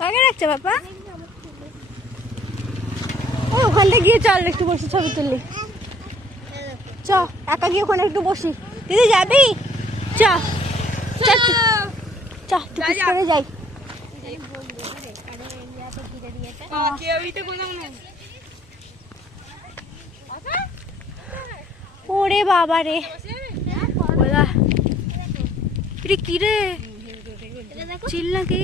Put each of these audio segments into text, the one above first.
কাকে রাখছে বাবা? ও ওখান থেকে গিয়ে চল একটু বসে ছবি তুললি। চ একা গিয়ে ওখানে একটু বসি। দিদি যাবি? চ চ করে যাই। ওরে বাবা রে, কি রে চিল নাকি?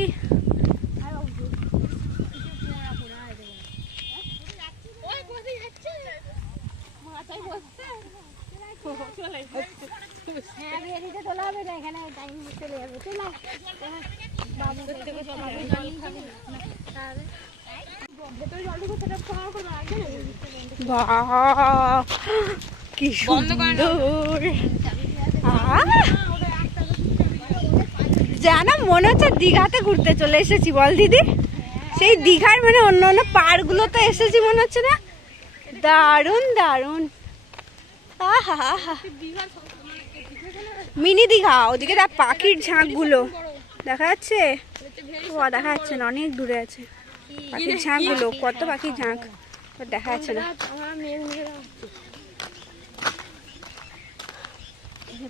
কি সুন্দর জানা, মনে হচ্ছে দীঘাতে ঘুরতে চলে এসেছি। বল দিদি, সেই দীঘার মানে অন্য অন্য পার্ক গুলো তো এসেছি মনে হচ্ছে না? দারুন দারুন। মিনি দীঘা, ওদিকে দেখ পাখির ঝাঁক গুলো দেখা যাচ্ছে। ও দেখা যাচ্ছে না, অনেক দূরে আছে পাখির ঝাঁক গুলো। কত পাখির ঝাঁক দেখা যাচ্ছে না।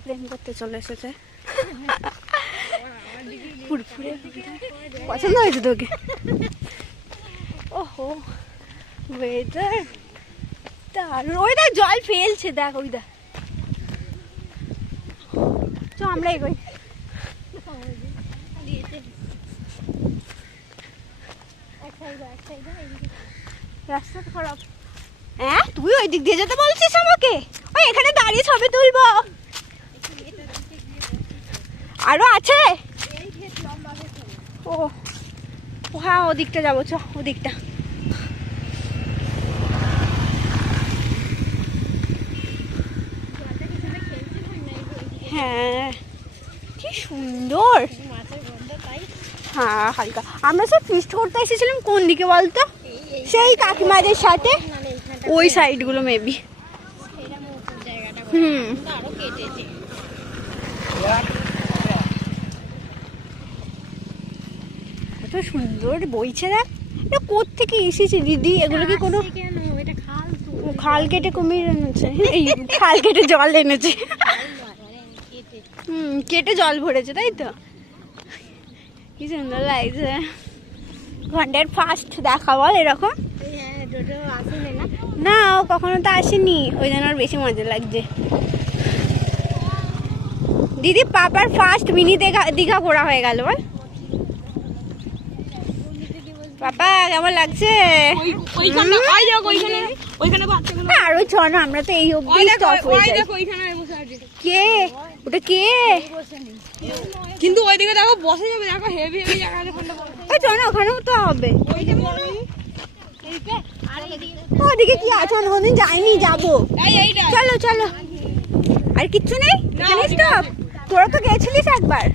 প্রেম করতে চলে এসেছে। পছন্দ হয়েছে তোকে? ওহো ওয়েদার দারুণ। ওই দেখ জল ফেলছে, দেখ ওই দেখ। চ আমরা এগোই। রাস্তাটা খারাপ। হ্যাঁ তুই ওই দিক দিয়ে যেতে বলছিস আমাকে? ওই এখানে দাঁড়িয়ে ছবি তুলবো। আরো আছে? ও হ্যাঁ ওদিকটা যাবো, চ ওদিকটা। হ্যাঁ কি সুন্দর। হ্যাঁ হালকা। আমরা সব ফিস্ট করতে এসেছিলাম কোন দিকে বলতো? সেই কাকিমাদের সাথে ওই সাইড গুলো মেবি। কত সুন্দর বইছে দেখ। এটা কোত্থেকে এসেছে দিদি? এগুলো কি কোনো খাল কেটে কুমির এনেছে? এই খাল কেটে জল এনেছে। কেটে জল ভরেছে তাই তো। কি সুন্দর লাগছে। ঘন্টার ফার্স্ট দেখা বল এরকম। না ও কখনো তো আসেনি, ওই জন্য ওর বেশি মজা লাগছে। দিদি পাপার ফার্স্ট মিনি দীঘা ঘোরা হয়ে গেল। বল পাপা কেমন লাগছে? আর ওই ছ না, আমরা তো এই অবধি স্টপ হয়ে যাই। কে ওটা? কে? কিন্তু ওইদিকে দেখো বসে যাবে, দেখো হেভি হেভি জায়গা আছে। ওই চল না, ওখানেও তো হবে। ওদিকে কি আছে? আমি কোনদিন যাইনি, যাবো। চলো চলো। আর কিচ্ছু নেই এখানে স্টপ? তোরা তো গেছিলিস একবার।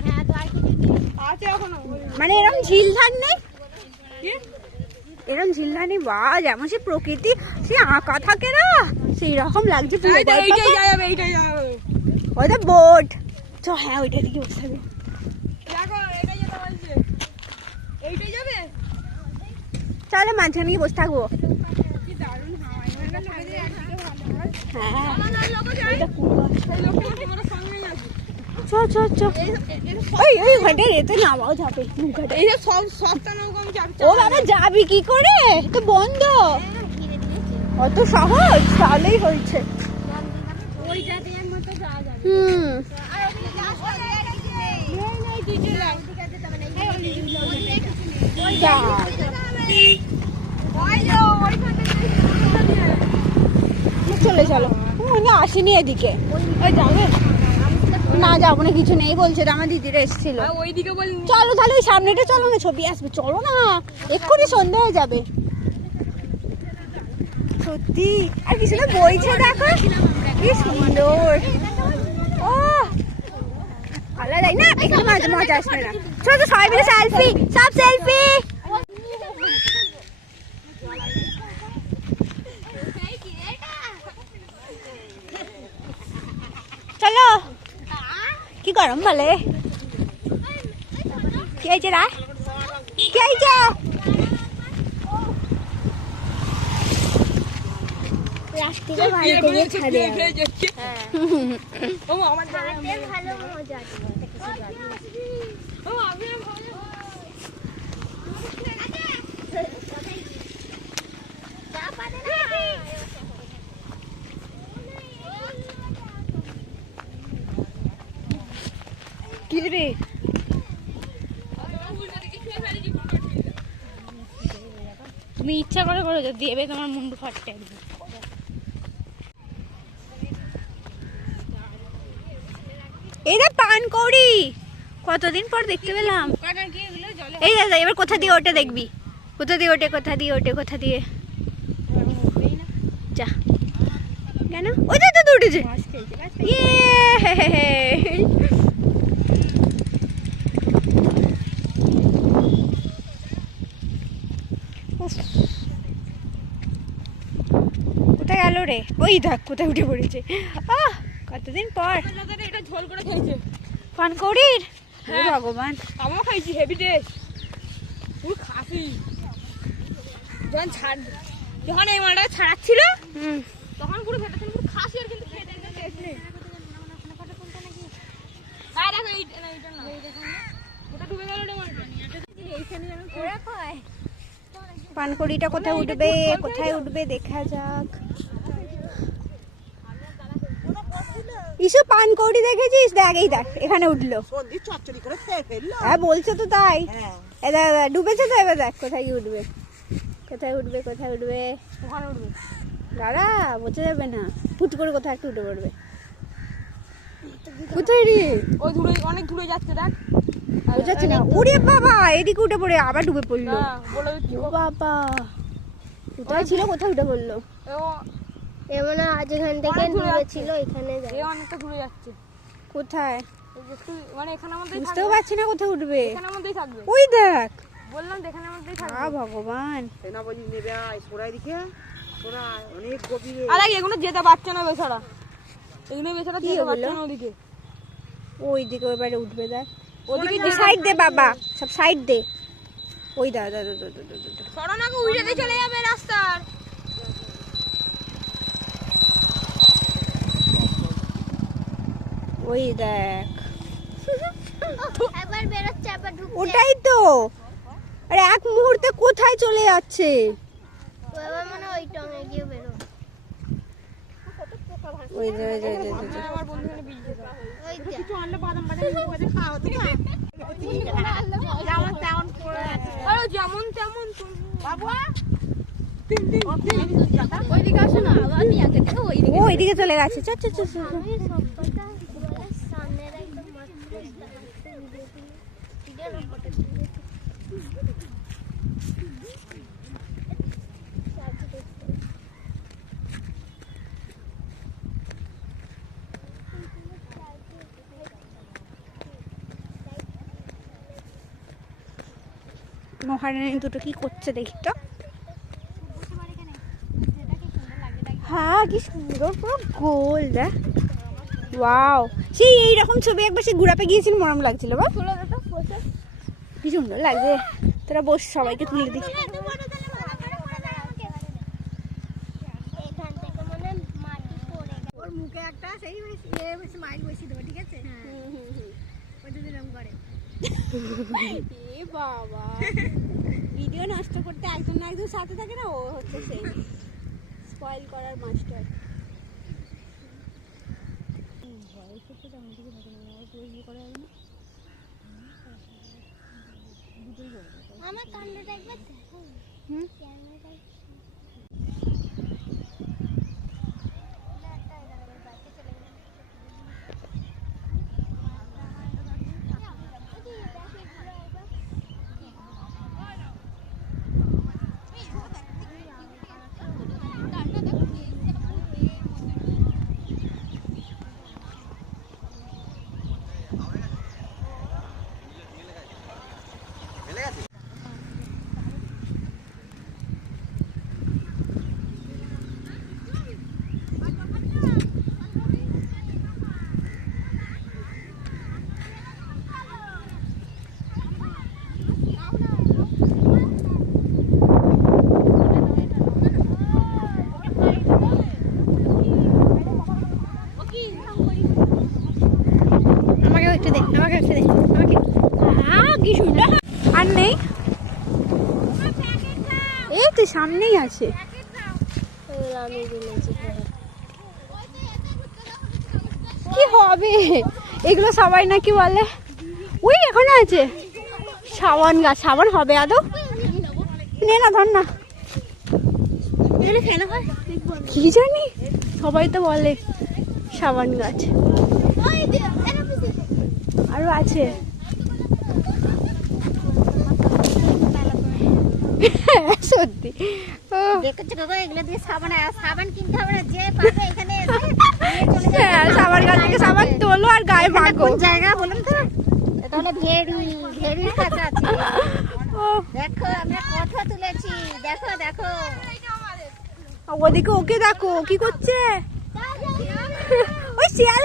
মানে এরকম ঝিলধার নেই? এরকম ঝিলধার নেই? বা যেমন সে প্রকৃতি সে আঁকা থাকে না, সেই রকম লাগছে। ওইটা বোট। চ হ্যাঁ ওইটা দিকে বসে থাকবে। চলো মাঝখানে গিয়ে বসে থাকবো। ও বাবা যাবি কি করে? তো বন্ধ। অত সহজ? তাহলেই হয়েছে। চলে চলো। আসেনি এদিকে। যাবে না, যাবো না, কিছু নেই বলছে। আমার দিদিরা এসেছিল। চলো তাহলে ওই সামনেটা চলো না, ছবি আসবে। চলো না, এক্ষুনি সন্ধ্যা হয়ে যাবে। সত্যি আর কিছু না বইছে, দেখো কি সুন্দর। ও আলাদাই না, এখানে মাঝে মজা আসবে না। ছোট সবাই মিলে সেলফি, সব সেলফি। চলো গরম বলে কি হয়েছে রা কি হয়েছে রাস্তায় বাড়িতে গিয়ে ছাড়ে ও আমার ভালো মজা ও আমি কি রে তুমি ইচ্ছা করে করো যদি এবে তোমার মুন্ডু ফাটতে একদম এইটা পানকৌড়ি কতদিন পর দেখতে পেলাম এই দাদা এবার কোথা দিয়ে ওটা দেখবি কোথা দিয়ে ওঠে কোথা দিয়ে ওঠে কোথা দিয়ে যা কেন ওই তো তো উঠেছে কোথায় গেল রে ওই দেখ কোথায় উঠে পড়েছে আহ কতদিন পর এটা ঝোল করে খেয়েছে পানকৌড়ির হ্যাঁ। ভগবান আমিও খাইছি হেভি টেস্ট পুরো খাসি যখন এই মালটা ছাড়াচ্ছিল তখন পুরো খেতেছিল পুরো খাসি আর কিন্তু খেতে একদম টেস্ট নেই আর দেখো এইটা না ওটা ডুবে গেল রে মালটা এইখানে যেন ওরা কয় পানকৌড়িটা কোথায় উঠবে দেখা যাক ইসু পানকৌড়ি দেখেছিস দেখ এই দেখ এখানে উঠলো হ্যাঁ বলছে তো তাই ডুবেছে তো এবার দেখ কোথায় উঠবে কোথায় উঠবে কোথায় উঠবে ওখানে উঠবে দাঁড়া বোঝা যাবে না ফুট করে কোথায় একটু উঠে পড়বে কোথায় রে ওই দূরে অনেক দূরে যাচ্ছে দেখ বোঝাচ্ছে না ওরে বাবা এদিকে উঠে পড়ে আবার ডুবে পড়লো না বলে দিচ্ছি ও বাবা কোথায় ছিল কোথায় উঠে পড়লো এমন আজ এখান থেকে দূরে ছিল এখানে এ অনেকটা দূরে যাচ্ছে কোথায় এই যে একটু মানে এখানের মধ্যেই বুঝতেও পারছি না কোথায় উঠবে এখানের মধ্যেই থাকবে ওই দেখ বললাম এখানের মধ্যেই থাকবে ভগবান সেনাবাহিনী নেবে আয় সরাই দিকে সরাই অনেক গভীরে আরে এগুলো যেতে পারছে না বেচারা এগুলো বেচারা কি যেতে পারছে হলো? না ওদিকে ওই দিকে ওইবারে উঠবে দেখ ওদিকে সাইড দে বাবা সব সাইড দে ওই দা দা দা সরনাকে উল্টে চলে যাবে রাস্তার ওই দেখ একবার বেরোচ্ছে আবার ঢুকছে ওটাই তো আরে এক মুহূর্তে কোথায় চলে যাচ্ছে ও এবার মনে হয় ওই টঙে গিয়ে বেরো ওই যে আমার বন্ধু এখানে বিল যেতে ওই যে আরে যেমন তেমন বাবু ওইদিকে আসো না আবার নিয়ে আগে দেখো ও ওইদিকে চলে গেছে চল চল চল চল। আমি সব কথা সামনে একদম মাত্র ভিডিও নম্বরটা মহারানী দুটো কি করছে দেখি তো হ্যাঁ কি সুন্দর পুরো গোল দেখ ওয়াও সেই এইরকম ছবি একবার সেই ঘুরাপে গিয়েছিল মরম লাগছিল বা কি সুন্দর লাগছে তোরা বস সবাইকে তুলে দিই এখান থেকে মনে হয় মাটি পড়ে গেছে ওর মুখে একটা সেই স্মাইল বসিয়ে দেবো ঠিক আছে ওই যদি এরকম করে এ বাবা ভিডিও নষ্ট করতে একজন না একজন সাথে থাকে না ও হচ্ছে সেই স্পয়েল করার মাস্টার আমার কান্নাটা একবার দেখো হুম ক্যামেরাটা আছে, সামনেই আছে। এগুলো আমি কিনেছি। কি হবে এগুলো সবাই নাকি বলে। ওই এখানে আছে সাবান গাছ, সাবান হবে আদৌ? নে না, ধর না। কি জানি, সবাই তো বলে সাবান গাছ। আরো আছে। সত্যি দেখেছো বাবা, এগুলো দিয়ে সাবান কিনতে হবে না, যে পাবে এখানে হ্যাঁ, সাবান গাছ থেকে সাবান তোলো আর গায়ে মাখো। জায়গা বলুন তো, এটা হলো ভেড়ির কাছে আছে। ও, দেখো আমরা কত তুলেছি, দেখো দেখো। ওদিকে ওকে দেখো কি করছে। ওই শিয়াল